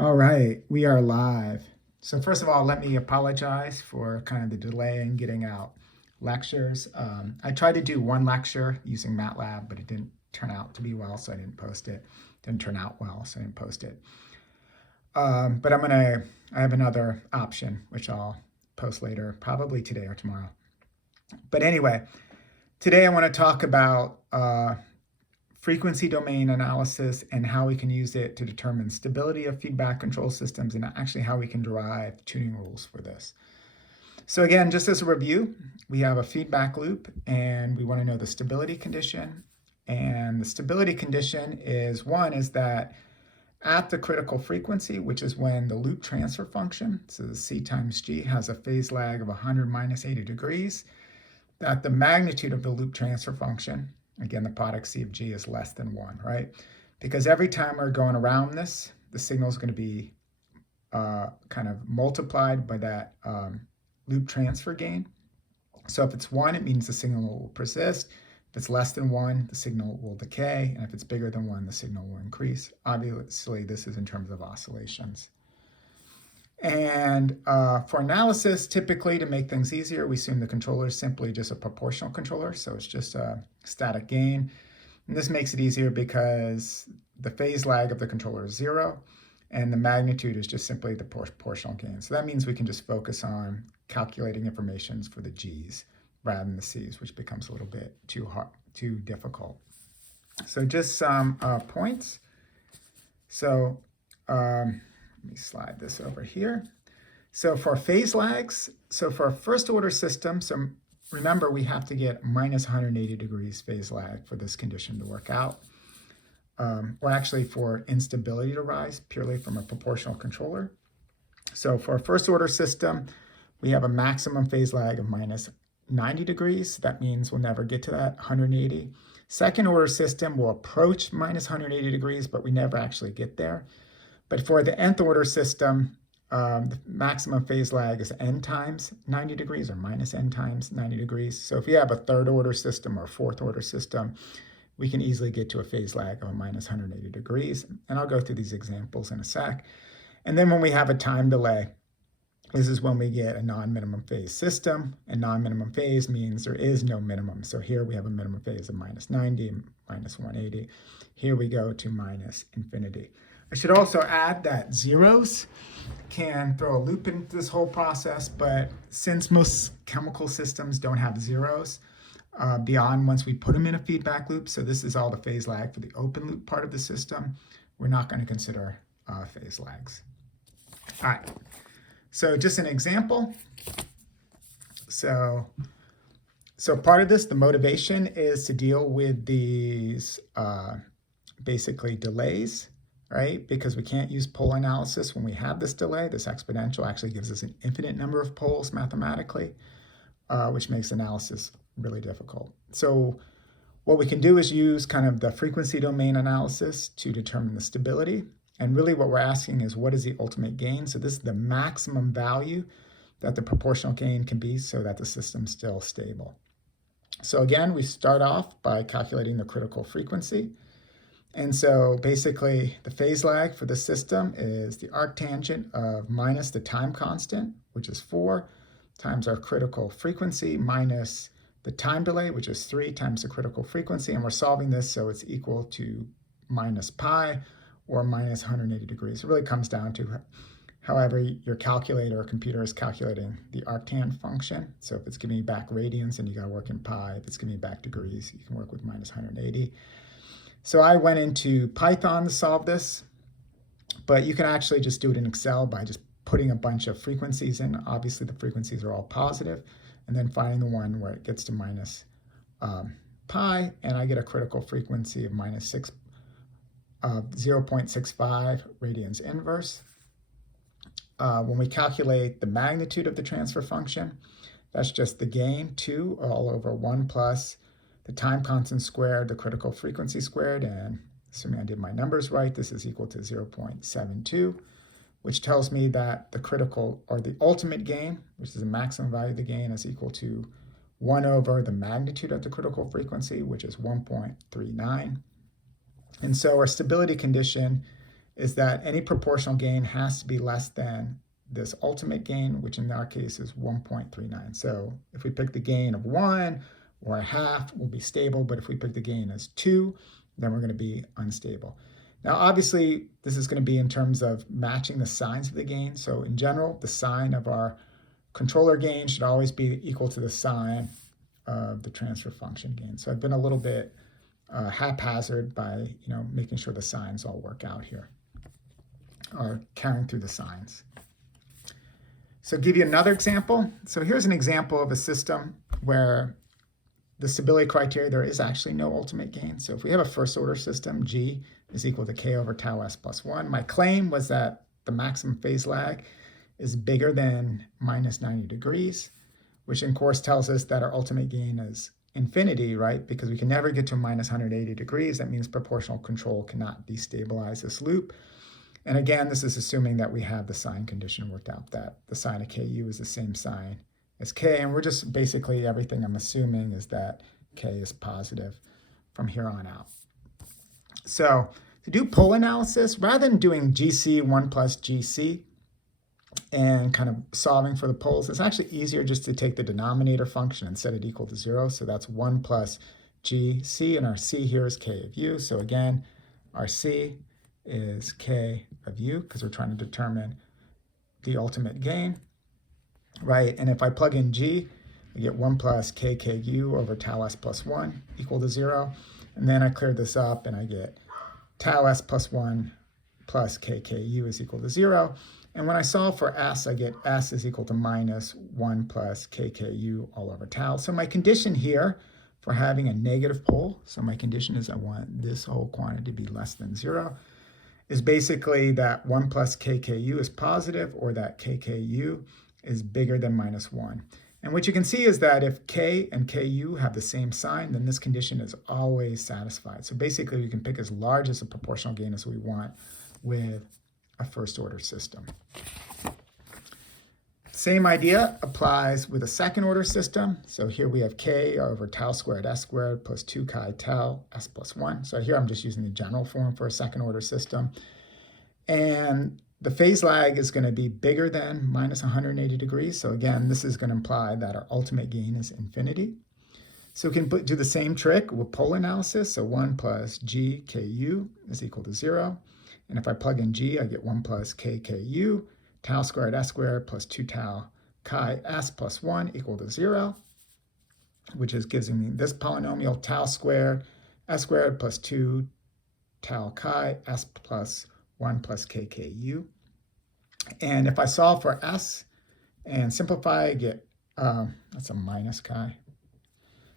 All right, we are live. So first of all, let me apologize for kind of the delay in getting out lectures. I tried to do one lecture using MATLAB, but it didn't turn out to be well, so I didn't post it. Didn't turn out well, so I didn't post it. But I have another option, which I'll post later, probably today or tomorrow. But anyway, today I want to talk about frequency domain analysis and how we can use it to determine stability of feedback control systems and actually how we can derive tuning rules for this. So again, just as a review, we have a feedback loop and we want to know the stability condition. And the stability condition is that at the critical frequency, which is when the loop transfer function, so the C times G, has a phase lag of 100 minus 80 degrees, that the magnitude of the loop transfer function, again, the product C of G, is less than 1, right? Because every time we're going around this, the signal is going to be kind of multiplied by that loop transfer gain. So if it's 1, it means the signal will persist. If it's less than 1, the signal will decay. And if it's bigger than 1, the signal will increase. Obviously, this is in terms of oscillations. And for analysis, typically to make things easier, we assume the controller is simply just a proportional controller. So it's just a static gain. And this makes it easier because the phase lag of the controller is 0. And the magnitude is just simply the proportional gain. So that means we can just focus on calculating informations for the G's rather than the C's, which becomes a little bit too difficult. So just some points. So let me slide this over here. So for phase lags, so for a first order system, so remember we have to get minus 180 degrees phase lag for this condition to work out. Or actually for instability to rise purely from a proportional controller. So for a first order system, we have a maximum phase lag of minus 90 degrees. That means we'll never get to that 180. Second order system will approach minus 180 degrees, but we never actually get there. But for the nth order system, the maximum phase lag is n times 90 degrees or minus n times 90 degrees. So if you have a third order system or fourth order system, we can easily get to a phase lag of minus 180 degrees. And I'll go through these examples in a sec. And then when we have a time delay, this is when we get a non-minimum phase system. And non-minimum phase means there is no minimum. So here we have a minimum phase of minus 90, minus 180. Here we go to minus infinity. I should also add that zeros can throw a loop into this whole process, but since most chemical systems don't have zeros beyond once we put them in a feedback loop, so this is all the phase lag for the open loop part of the system, we're not going to consider phase lags. All right, so just an example. So part of this, the motivation is to deal with these basically delays, right? Because we can't use pole analysis when we have this delay. This exponential actually gives us an infinite number of poles mathematically, which makes analysis really difficult. So what we can do is use kind of the frequency domain analysis to determine the stability. And really what we're asking is, what is the ultimate gain? So this is the maximum value that the proportional gain can be so that the system's still stable. So again, we start off by calculating the critical frequency. And so basically the phase lag for the system is the arctangent of minus the time constant, which is 4, times our critical frequency minus the time delay, which is 3 times the critical frequency. And we're solving this so it's equal to minus pi or minus 180 degrees. It really comes down to however your calculator or computer is calculating the arctan function. So if it's giving you back radians, then you got to work in pi. If it's giving you back degrees, you can work with minus 180. So I went into Python to solve this, but you can actually just do it in Excel by just putting a bunch of frequencies in. Obviously, the frequencies are all positive, and then finding the one where it gets to minus pi, and I get a critical frequency of minus 0.65 radians inverse. When we calculate the magnitude of the transfer function, that's just the gain, 2 all over 1 plus the time constant squared, the critical frequency squared, and assuming I did my numbers right, this is equal to 0.72, which tells me that the critical, or the ultimate gain, which is the maximum value of the gain, is equal to 1 over the magnitude of the critical frequency, which is 1.39. And so our stability condition is that any proportional gain has to be less than this ultimate gain, which in our case is 1.39. So if we pick the gain of 1 or a half, we'll be stable. But if we pick the gain as 2, then we're going to be unstable. Now, obviously, this is going to be in terms of matching the signs of the gain. So in general, the sign of our controller gain should always be equal to the sign of the transfer function gain. So I've been a little bit haphazard by making sure the signs all work out here, or carrying through the signs. So give you another example. So here's an example of a system where the stability criteria, there is actually no ultimate gain. So if we have a first order system, G is equal to K over tau S plus 1. My claim was that the maximum phase lag is bigger than minus 90 degrees, which of course tells us that our ultimate gain is infinity, right? Because we can never get to minus 180 degrees. That means proportional control cannot destabilize this loop. And again, this is assuming that we have the sign condition worked out, that the sign of Ku is the same sign as K. And we're just basically, everything I'm assuming is that K is positive from here on out. So to do pole analysis, rather than doing GC 1 plus GC and kind of solving for the poles, it's actually easier just to take the denominator function and set it equal to 0. So that's 1 plus GC, and our C here is K of U. So again, our C is K of U because we're trying to determine the ultimate gain, right? And if I plug in G, I get 1 plus KKU over tau S plus 1 equal to 0. And then I clear this up and I get tau S plus 1 plus KKU is equal to 0. And when I solve for S, I get S is equal to minus 1 plus KKU all over tau. So my condition here for having a negative pole, so my condition is I want this whole quantity to be less than 0, is basically that 1 plus KKU is positive, or that KKU is bigger than minus 1. And what you can see is that if K and KU have the same sign, then this condition is always satisfied. So basically, we can pick as large as a proportional gain as we want with a first order system. Same idea applies with a second order system. So here we have K over tau squared S squared plus 2 chi tau S plus 1. So here I'm just using the general form for a second order system. And the phase lag is going to be bigger than minus 180 degrees. So again, this is going to imply that our ultimate gain is infinity. So we can do the same trick with pole analysis. So 1 plus GKU is equal to 0. And if I plug in G, I get 1 plus KKU, tau squared S squared plus 2 tau chi S plus 1 equal to 0, which is gives me this polynomial tau squared S squared plus 2 tau chi S plus 1 plus KKU. And if I solve for S and simplify, I get, that's a minus chi.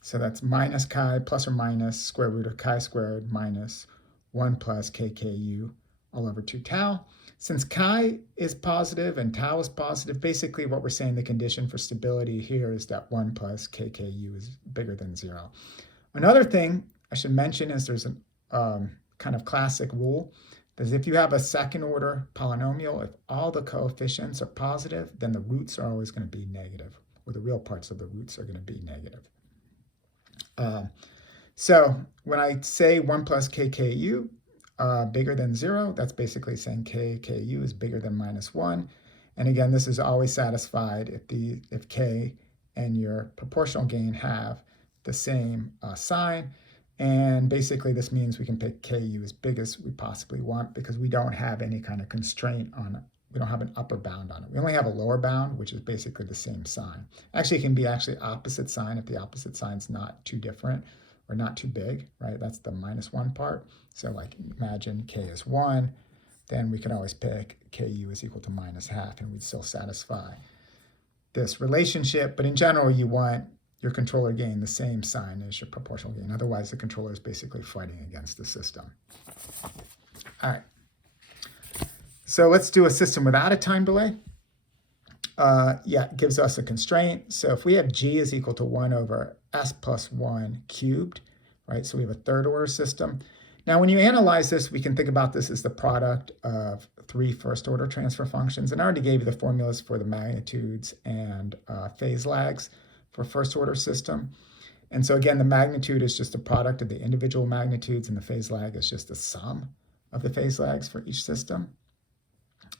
So that's minus chi plus or minus square root of chi squared minus 1 plus KKU all over 2 tau. Since chi is positive and tau is positive, basically what we're saying the condition for stability here is that 1 plus KKU is bigger than 0. Another thing I should mention is there's a kind of classic rule that if you have a second order polynomial, if all the coefficients are positive, then the roots are always going to be negative, or the real parts of the roots are going to be negative. So when I say 1 plus KKU bigger than 0, that's basically saying KKU is bigger than minus 1. And again, this is always satisfied if K and your proportional gain have the same sign. And basically this means we can pick KU as big as we possibly want because we don't have any kind of constraint on it. We don't have an upper bound on it. We only have a lower bound, which is basically the same sign. Actually, it can be opposite sign if the opposite sign's not too different or not too big, right? That's the minus 1 part. So like imagine K is 1, then we could always pick KU is equal to minus half and we'd still satisfy this relationship. But in general, you want your controller gain the same sign as your proportional gain. Otherwise, the controller is basically fighting against the system. All right. So let's do a system without a time delay. It gives us a constraint. So if we have G is equal to 1 over S plus 1 cubed, right? So we have a third order system. Now, when you analyze this, we can think about this as the product of 3 first order transfer functions. And I already gave you the formulas for the magnitudes and phase lags for first order system. And so again, the magnitude is just the product of the individual magnitudes and the phase lag is just the sum of the phase lags for each system.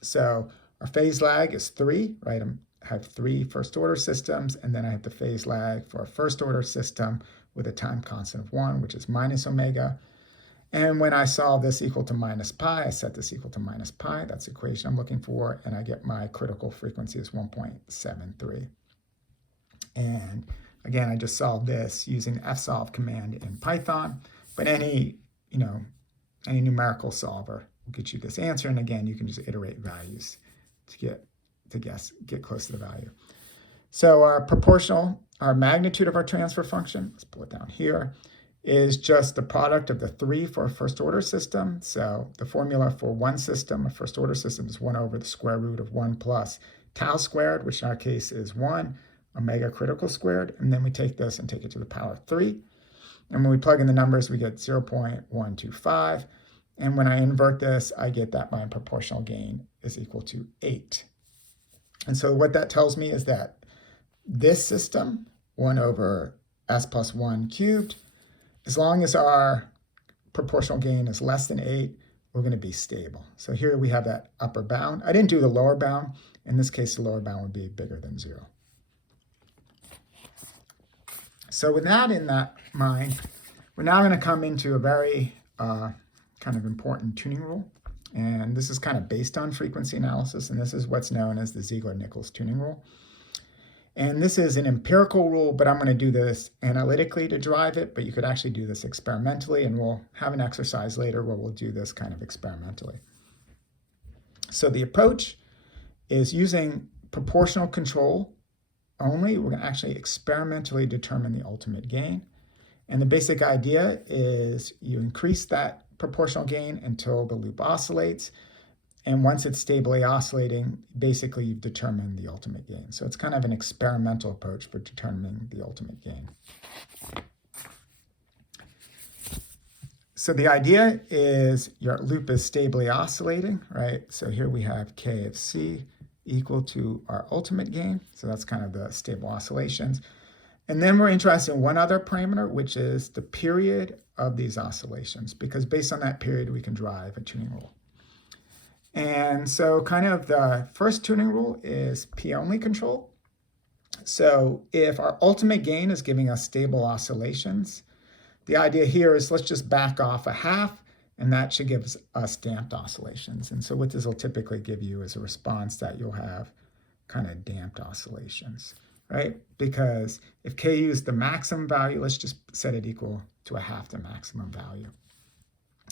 So our phase lag is 3, right? I have 3 first order systems, and then I have the phase lag for a first order system with a time constant of 1, which is minus omega. And when I solve this equal to minus pi, I set this equal to minus pi. That's the equation I'm looking for, and I get my critical frequency is 1.73. And again, I just solved this using the fsolve command in Python, but any numerical solver will get you this answer. And again, you can just iterate values to get close to the value. So our magnitude of our transfer function, let's pull it down here, is just the product of the 3 for a first order system. So the formula for one system, a first order system, is 1 over the square root of 1 plus tau squared, which in our case is 1, omega critical squared. And then we take this and take it to the power of 3. And when we plug in the numbers, we get 0.125. And when I invert this, I get that my proportional gain is equal to 8. And so what that tells me is that this system, 1 over s plus 1 cubed, as long as our proportional gain is less than 8, we're going to be stable. So here we have that upper bound. I didn't do the lower bound. In this case, the lower bound would be bigger than 0. So with that in mind, we're now going to come into a very kind of important tuning rule. And this is kind of based on frequency analysis, and this is what's known as the Ziegler-Nichols tuning rule. And this is an empirical rule, but I'm going to do this analytically to derive it, but you could actually do this experimentally, and we'll have an exercise later where we'll do this kind of experimentally. So the approach is using proportional control only. We're going to actually experimentally determine the ultimate gain. And the basic idea is you increase that proportional gain until the loop oscillates. And once it's stably oscillating, basically you've determined the ultimate gain. So it's kind of an experimental approach for determining the ultimate gain. So the idea is your loop is stably oscillating, right? So here we have K of C equal to our ultimate gain. So that's kind of the stable oscillations. And then we're interested in one other parameter, which is the period of these oscillations, because based on that period, we can derive a tuning rule. And so kind of the first tuning rule is P-only control. So if our ultimate gain is giving us stable oscillations, the idea here is let's just back off a half, and that should give us damped oscillations. And so what this will typically give you is a response that you'll have kind of damped oscillations, right? Because if Ku is the maximum value, let's just set it equal to a half the maximum value.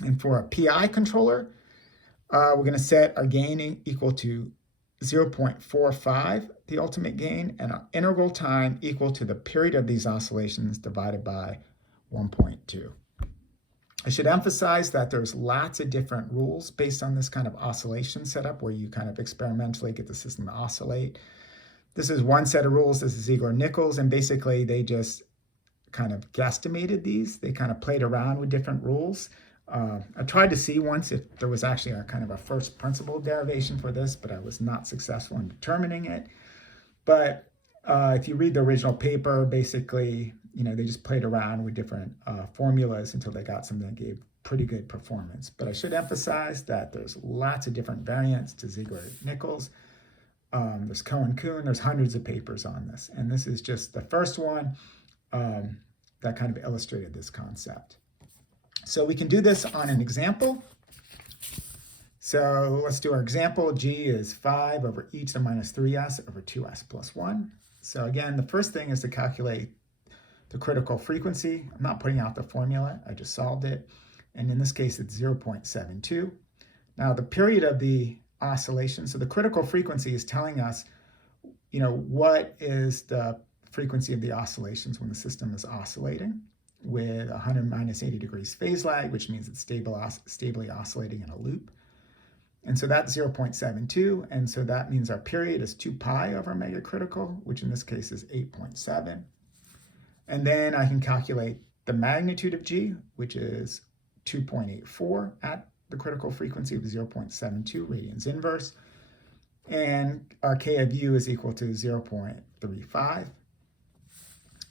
And for a PI controller, we're going to set our gain equal to 0.45, the ultimate gain, and our integral time equal to the period of these oscillations divided by 1.2. I should emphasize that there's lots of different rules based on this kind of oscillation setup where you kind of experimentally get the system to oscillate. This is one set of rules. This is Ziegler-Nichols, and basically they just kind of guesstimated these. They kind of played around with different rules. I tried to see once if there was actually a kind of a first principle derivation for this, but I was not successful in determining it. But if you read the original paper, basically, they just played around with different formulas until they got something that gave pretty good performance. But I should emphasize that there's lots of different variants to Ziegler-Nichols. There's Cohen-Kuhn, there's hundreds of papers on this. And this is just the first one that kind of illustrated this concept. So we can do this on an example. So let's do our example. G is 5 over e to the minus 3s over 2s plus 1. So again, the first thing is to calculate the critical frequency. I'm not putting out the formula, I just solved it. And in this case, it's 0.72. Now the period of the oscillation, so the critical frequency is telling us, what is the frequency of the oscillations when the system is oscillating with 100 minus 80 degrees phase lag, which means it's stably oscillating in a loop. And so that's 0.72. And so that means our period is 2 pi over mega critical, which in this case is 8.7. And then I can calculate the magnitude of G, which is 2.84 at the critical frequency of 0.72 radians inverse. And our K of U is equal to 0.35.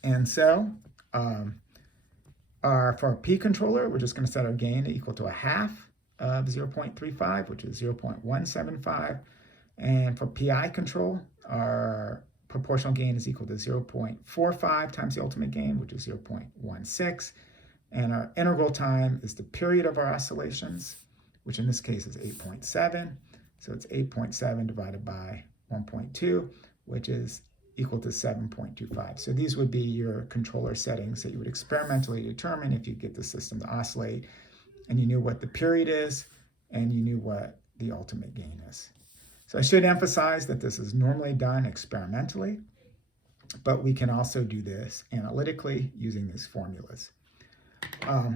And so for our P controller, we're just going to set our gain equal to a half of 0.35, which is 0.175. And for PI control, our proportional gain is equal to 0.45 times the ultimate gain, which is 0.16. And our integral time is the period of our oscillations, which in this case is 8.7. So it's 8.7 divided by 1.2, which is equal to 7.25. So these would be your controller settings that you would experimentally determine if you get the system to oscillate and you knew what the period is and you knew what the ultimate gain is. So I should emphasize that this is normally done experimentally, but we can also do this analytically using these formulas.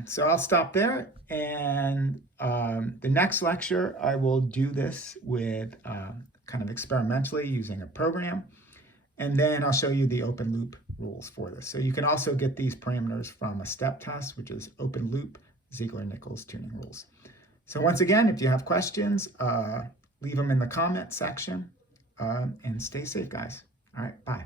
So I'll stop there, and the next lecture I will do this with kind of experimentally using a program, and then I'll show you the open loop rules for this. So you can also get these parameters from a step test, which is open loop Ziegler-Nichols tuning rules. So once again, if you have questions, leave them in the comment section, and stay safe, guys. All right, bye.